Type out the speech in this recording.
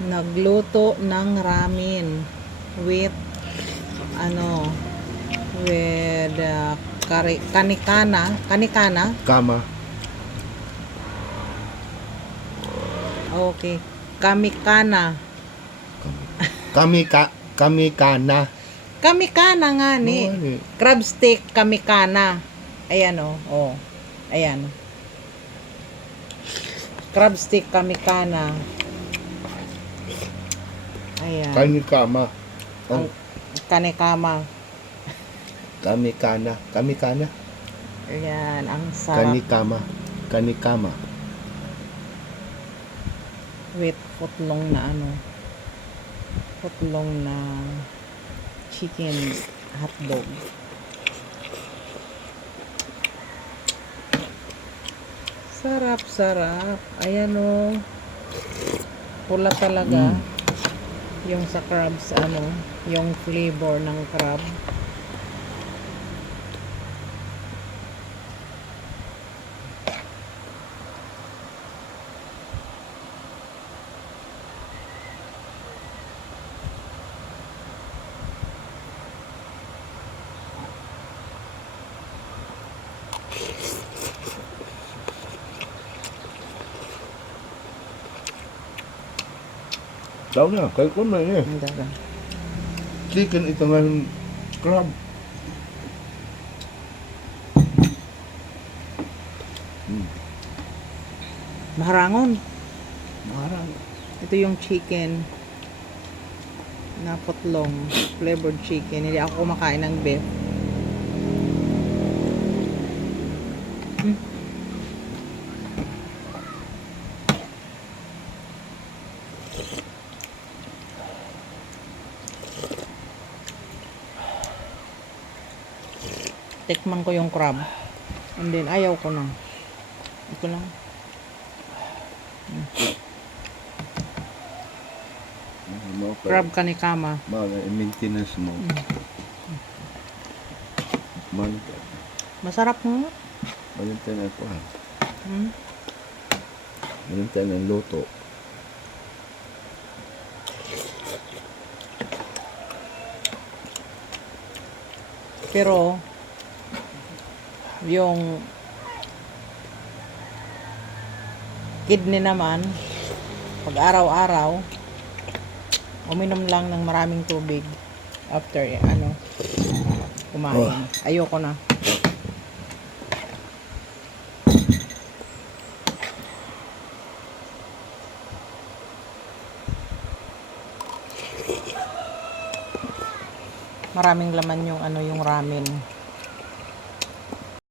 Nagluto ng ramen with with kanikana. Kama. Okay, kamikana. Kamikana. Kamikana nga ni. Crab stick kamikana. Ayan oh. Ayan. Crab stick kamikana. Ayan. Kanikama. Ang kanikama. Kamikana. Ayan, ang sarap. Kanikama. With putlong na chicken hotdog. Sarap. Ayan o. Pula talaga. Yung sa crabs, yung flavor ng crab. Daw na, kaya ko na eh. Ang daga. Chicken ito ngayon crab. Maharangon. Ito yung chicken na putlong, flavored chicken. Hindi ako kumakain ng beef. Tikman ko yung crab. And then, ayaw ko na. Ito lang. Crab kanikama. Maintenance mo. Masarap mo. Maintenance ako ha. Maintenance ang luto. Pero, yung kidney naman, pag araw-araw, uminom lang ng maraming tubig after kumain. Ayoko na. Maraming laman yung yung ramen.